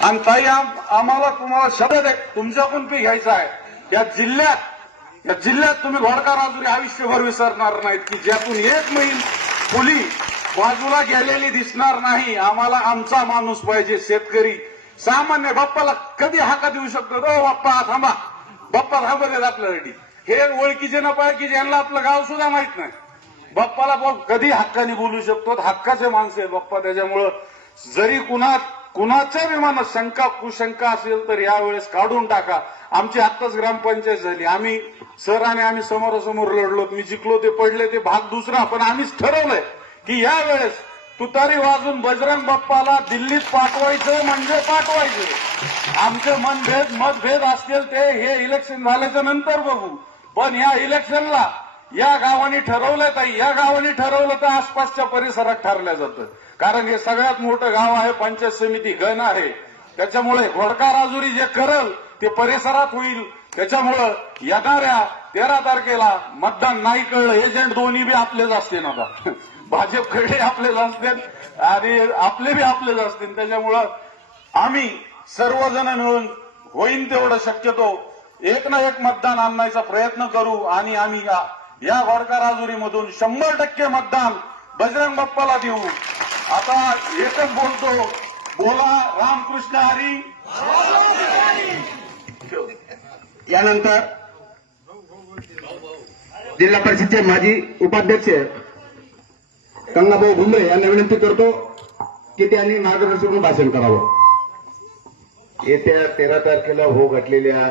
आणि ताई आम- आम्हाला तुम्हाला शब्द दे. तुमच्याकडून पी घ्यायचा आहे. या जिल्ह्यात या जिल्ह्यात तुम्ही घोडका राजुरी आयुष्यभर विसरणार नाहीत की ज्यातून एक मैल खोली बाजूला गेलेली दिसणार नाही. आम्हाला आमचा माणूस पाहिजे शेतकरी. सामान्य बाप्पाला कधी हाका देऊ शकतो? ओ बाप्पा थांबा. बाप्पा थांबत आहेत आपल्यासाठी हे ओळखीचे न पाहिजे यांना आपलं गाव सुद्धा माहीत नाही. बाप्पाला कधी हक्काने बोलू शकतो? हक्काचे माणसं आहे बाप्पा. त्याच्यामुळं जरी कुणा कुणाच्या विमानात शंका कुशंका असेल तर यावेळेस काढून टाका. आमची आत्ताच ग्रामपंचायत झाली. आम्ही सर आणि आम्ही समोरासमोर लढलो. मी जिंकलो ते पडले ते भाग दुसरा. पण आम्हीच ठरवलंय की यावेळेस तुतारी वाजून बजरंग बाप्पाला दिल्लीत पाठवायचं म्हणजे पाठवायचं. आमचे मनभेद मतभेद असतील ते हे इलेक्शन झाल्याच्यानंतर बघू. पण या इलेक्शनला या गावाने ठरवलं ताई या गावाने ठरवलं तर आसपासच्या परिसरात ठरलं जातं. कारण हे सगळ्यात मोठं गाव आहे पंचायत समिती गण आहे. त्याच्यामुळे घोडका राजुरी जे करल ते परिसरात होईल. त्याच्यामुळं येणाऱ्या तेरा तारखेला मतदान नाही कळलं एजंट दोन्ही बी आपलेच असतील आता. भाजपकडे आपलेच असतील आणि आपले बी आपलेच असतील. त्याच्यामुळं आम्ही सर्वजण मिळून होईन तेवढं शक्यतो. एक ना एक मतदान आणण्याचा प्रयत्न करू आणि आम्ही या या राजुरीमधून शंभर टक्के मतदान बजरंग बाप्पाला देऊ. आता एकच बोलतो. बोला रामकृष्ण हरी. यानंतर जिल्हा परिषदचे माजी उपाध्यक्ष गंगाभाऊ भुमरे यांना विनंती करतो की त्यांनी मार्गदर्शन भाषण करावं. येत्या तेरा तारखेला हो घातलेल्या